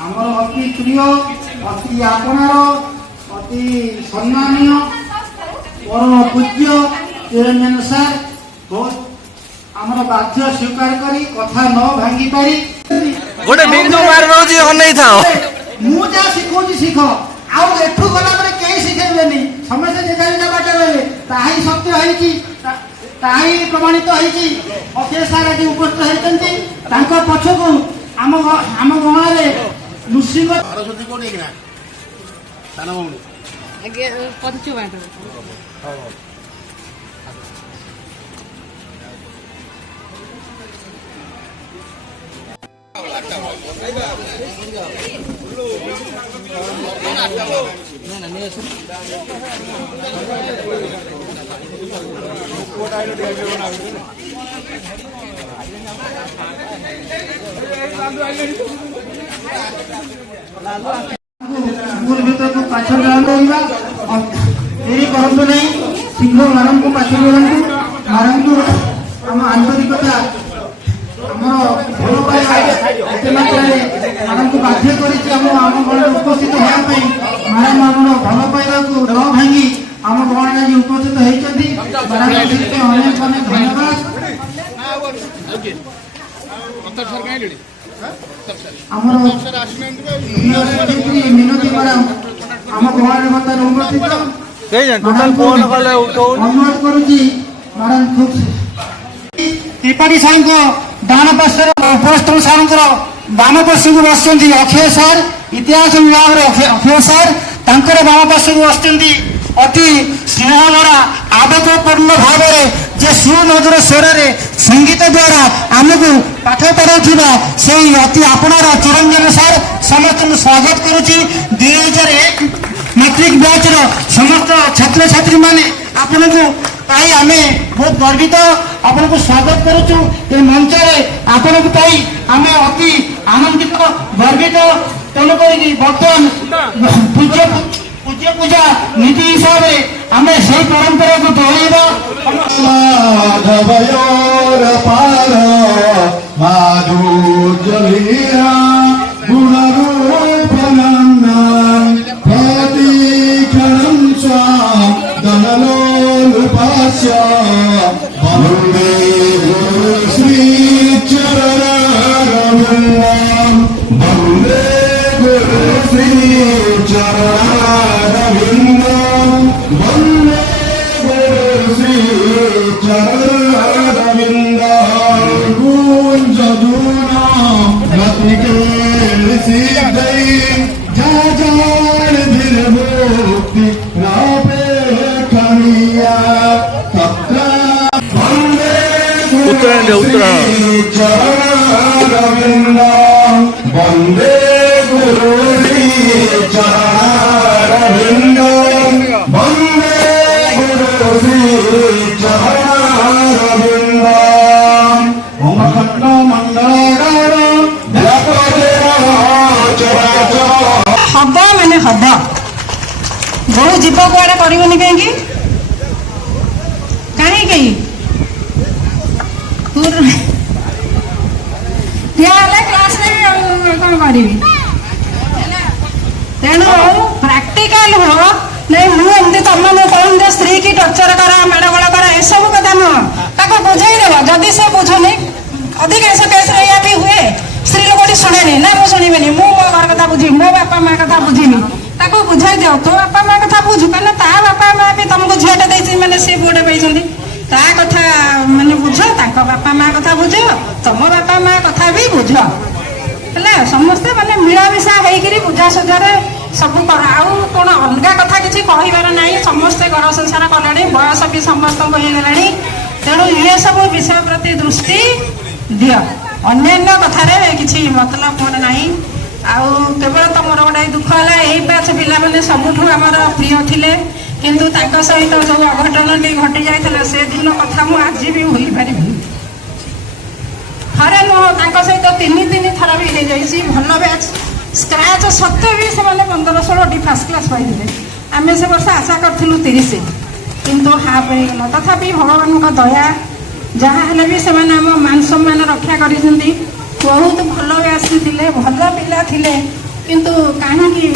आमर अति प्रिय अति आपणार अति सम्मानीय परम पूज्य चिरंजन सार बहुत आमर बाध्य स्वीकार करी कथा न भांगी पारी गोटे बिंदु मार रोजी अनै थाओ मु जा सिखोजी सिख आउ एठु गला पर केही सिखेबेनी समस्त जे जाई बाटे रहबे ताही सत्य है कि ताही प्रमाणित है कि अखेर सारा जे उपस्थित हैतंती तांको पछको आम गाँव नृसिंह सरस्वती कोड एक ना ताना मौनी आगे पंचु बाटा स्कूल भीतर को पाछल रहबा देरी करंतु नहीं सिंह मारन को पाछल रहंतु मारन को हम आंतरिकता हमर भल पाइबा एते मात्रा मारन को बाध्य करी हम गण उपस्थित होया पई मारन हमर भल पाइबा को न भांगी हम गण आज उपस्थित हेचंती मारन को अनेक अनेक धन्यवाद आमर मिनती मैडम आम गाँव में बता उपस्थित अनुरोध करुची मैडम खूब त्रिपाठी सार को डाण पार्श्व उपस्थान सार बाम पार्श्व को बस अक्षय सार इतिहास विभाग अक्षय सार तांकर बाम पार्श्व को बस अति स्नेह भरा आवेगपूर्ण भाव जे सुमधुर स्वर संगीत द्वारा आमको पाठ पढ़ा से अति आपणार चिरंजन सार समस्त स्वागत करुच्ची 2001 मैट्रिक बैच समस्त छात्र छात्री माने आपन को पाई आम बहुत गर्वित आपन को स्वागत करुचु ए मंच आपन को पाई आम अति आनंदित गर्वित तेणुक बर्तमान पूज्य पूज्य पूजा नीति हिसाब से आम से परंपरा को दोहराइबा माधवयोर पार माधुर्यलीला गुणरूपनन्दन प्रतिक्षणं च दनलोलुपास्य वन्दे गुरु श्रीचरणरविन्दं वन्दे गुरु श्रीचरणरविन्दं वन्दे गुरु श्रीचरणरविन्दं गुञ्जदूना गतिके सिद्धै जाजान धीरमुक्ति रापेक्षणीया तत्र वन्दे गुरु श्रीचरणरविन्दं वन्दे गुरु श्रीचरणरविन्दं वन्दे गुरु श्रीचरणरविन्दं ओम खण्ड मंडलाकार हब माने हब बहु जीव कुआड़े करनी कहीं कहीं क्लास कौन करी तेणु प्राक्टिकाल हो नहीं मुझे तुम कौन स्त्री की टर्चर करा माड़गोड़ करा एसबू कथा नुह ताको बुझेदेव जदि से बुझुनी अधिकांश केस भी हुए स्त्री लोक शुणे ना मुझे शुणवे मो घर कथा बुझी मो बापा माँ कथा बुझीनी ताको बुझाई दियो तो बापा माँ कथा बुझु कहीं ता बापा माँ भी तुमको झीटे देती मैंने सी पुटे पाई ता कथा मैंने बुझ बापा माँ कथा बुझ तुम बापा माँ कथा भी बुझ है समस्ते मैंने मिलामिशा होकर बुझासुझार सब कर कौन अलग कथा किसी कहबार ना समस्ते घर संसार कले बयस भी समस्त होगला तेणु ये सब विषय प्रति दृष्टि दिय अन्य कथार किसी मतलब मोर ना केवल तो मोर गोटे दुख है यही बैच पिला सबुठ आम प्रिय थे किंतु सहित जो अघटन घटी जाता से दिन कथा मुझे आज भी भूल पारि थरे नुह सहित तीन थर भी हो जाए भल बैच स्क्राच सत्वे भी से 15-16 फास्ट क्लास पाई आम से वर्ष आशा करूँ 30 किंतु हाफ हो तथापि भगवान दया जहाँ हेले भी से आम मान सम्मान रक्षा कर ବହୁତ ଭଲ ବି ଆସିଥିଲେ, ଭଲ ପିଲା ଥିଲେ, କିନ୍ତୁ କାହିଁକି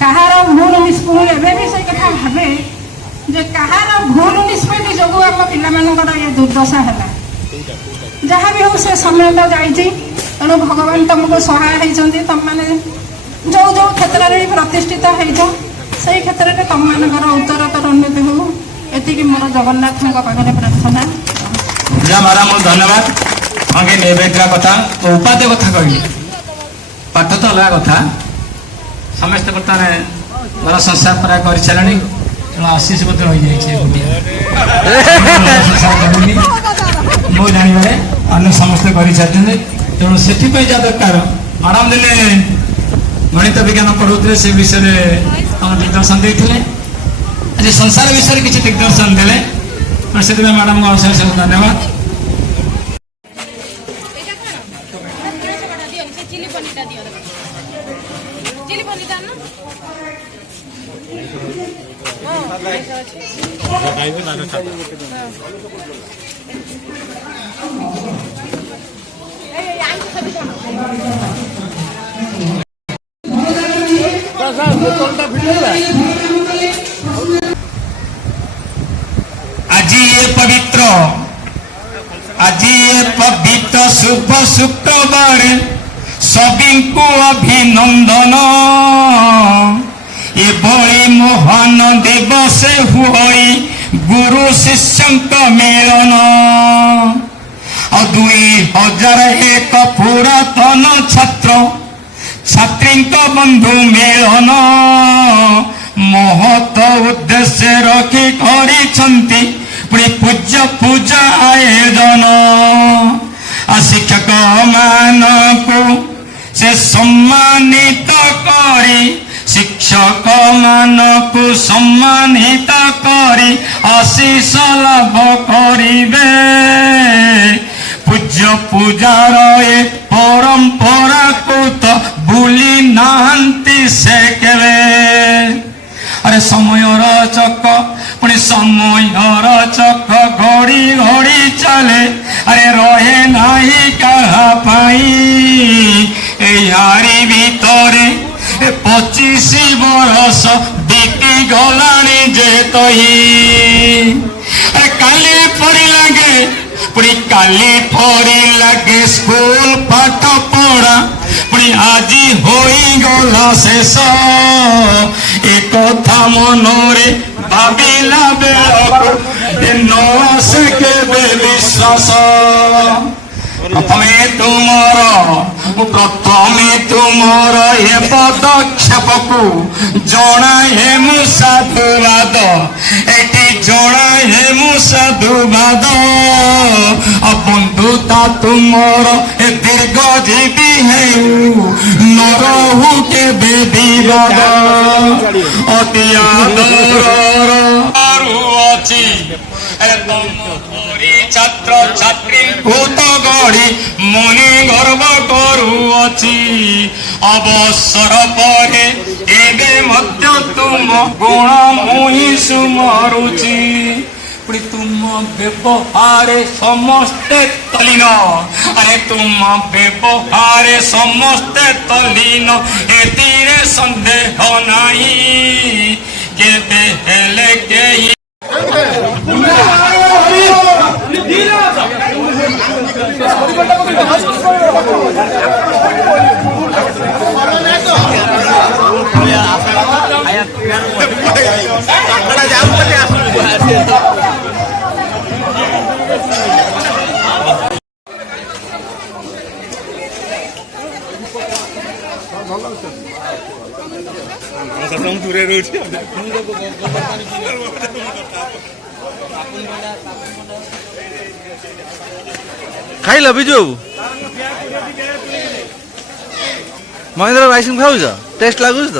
କାହାର ଭୁଲ ନିଷ୍ପତ୍ତି ଏବେ ବି ସେ କଥା ଭାବେ ଯେ କାହାର ଭୁଲ ନିଷ୍ପତ୍ତି ଯୋଗୁଁ ଆମ ପିଲାମାନଙ୍କର ଏ ଦୁର୍ଦ୍ଦଶା ହେଲା। ଯାହା ବି ହଉ ସେ ସମୟ ତ ଯାଇଛି, ତେଣୁ ଭଗବାନ ତମକୁ ସହାୟ ହେଇଛନ୍ତି। ତମମାନେ ଯୋଉ ଯୋଉ କ୍ଷେତ୍ରରେ ବି ପ୍ରତିଷ୍ଠିତ ହେଇଛ ସେଇ କ୍ଷେତ୍ରରେ ତମମାନଙ୍କର ଉତ୍ତରତର ଉନ୍ନତି ହଉ, ଏତିକି ମୋର ଜଗନ୍ନାଥଙ୍କ ପାଖରେ ପ୍ରାର୍ଥନା। ମ୍ୟାଡ଼ାମ ଧନ୍ୟବାଦ। ଆगे ନେବେଥିବା କଥା ତ ଉପାଦେୟ କଥା କହିଲି, ପାଠ ତ ଅଲଗା କଥା। ସମସ୍ତେ ବର୍ତ୍ତମାନ ଘର ସଂସାର ପ୍ରାୟ କରିସାରିଲେଣି, ତେଣୁ ଆଶିଷ ବୋଧେ ରହିଯାଇଛି ସଂସାର କରିନି ମୁଁ ଜାଣିବାରେ, ଅନ୍ୟ ସମସ୍ତେ କରିସାରିଛନ୍ତି। ତେଣୁ ସେଥିପାଇଁ ଯାହା ଦରକାର, ମ୍ୟାଡ଼ାମ ଦିନେ ଗଣିତ ବିଜ୍ଞାନ ପଢ଼ଉଥିଲେ, ସେ ବିଷୟରେ ଆମ ଦିଗ୍ଦର୍ଶନ ଦେଇଥିଲେ। ଆଜି ସଂସାର ବିଷୟରେ କିଛି ଦିଗ୍ଦର୍ଶନ ଦେଲେ, ସେଥିପାଇଁ ମ୍ୟାଡ଼ାମଙ୍କୁ ଅଶେଷ ଅଶେଷ ଧନ୍ୟବାଦ। आज ये पवित्र शुभ शुक्रवार सभी को अभिनंदन। एभली महान दिवस हुई गुरु शिष्य मिलन। 2001 पुरातन छात्र छात्री बंधु मिलन महत उद्देश्य रखी करिछंती पूज्य पूजा आयोजन। शिक्षक मानकु से सम्मानित करी शिक्षक मानकु सम्मानित करी आशीष लाभ करिबे। पूज्य पूजार ए परंपरा को तो भूली नाहंती से केवे। अरे समयर चक पुणी समयर चक घड़ी घड़ी चले, अरे रहे नहीं कहा पाई। यारी भितरे 25 बरस बीती गलानी जे तही। अरे काली पड़ी लगे पुणी काली पड़ी लगे स्कूल पाठ पढ़ा पुणी आजी होई गला शेष। एक कथा मनरे भाविला बेलको न आसे केबे विश्वास। प्रथमे तुमर ए पदक्षेप को जनाए मु साधुवाद। एटी जनाए मु साधुवाद। बंधुता तुमर ए दीर्घजीवी हेउ न रहु केबे विवाद। अति आदर अछि छात्र छात्री भूत गढ़ी मुनि गर्व करुअछि। अवसर परे एबे मध्य तुम गुण मुहि सुमरुछि। तुम व्यवहारे समस्ते तलीन। अरे तुम व्यवहारे समस्ते तलीन एतिरे संदेह नाही। केबे हेले केही ଦୂରେ ରହୁଛି। ଖାଇଲ ବିଜୁ ମହେନ୍ଦ୍ର ଆଇସ୍କ୍ରିମ୍ ଖାଉଛ? ଟେଷ୍ଟ ଲାଗୁଛି ତ?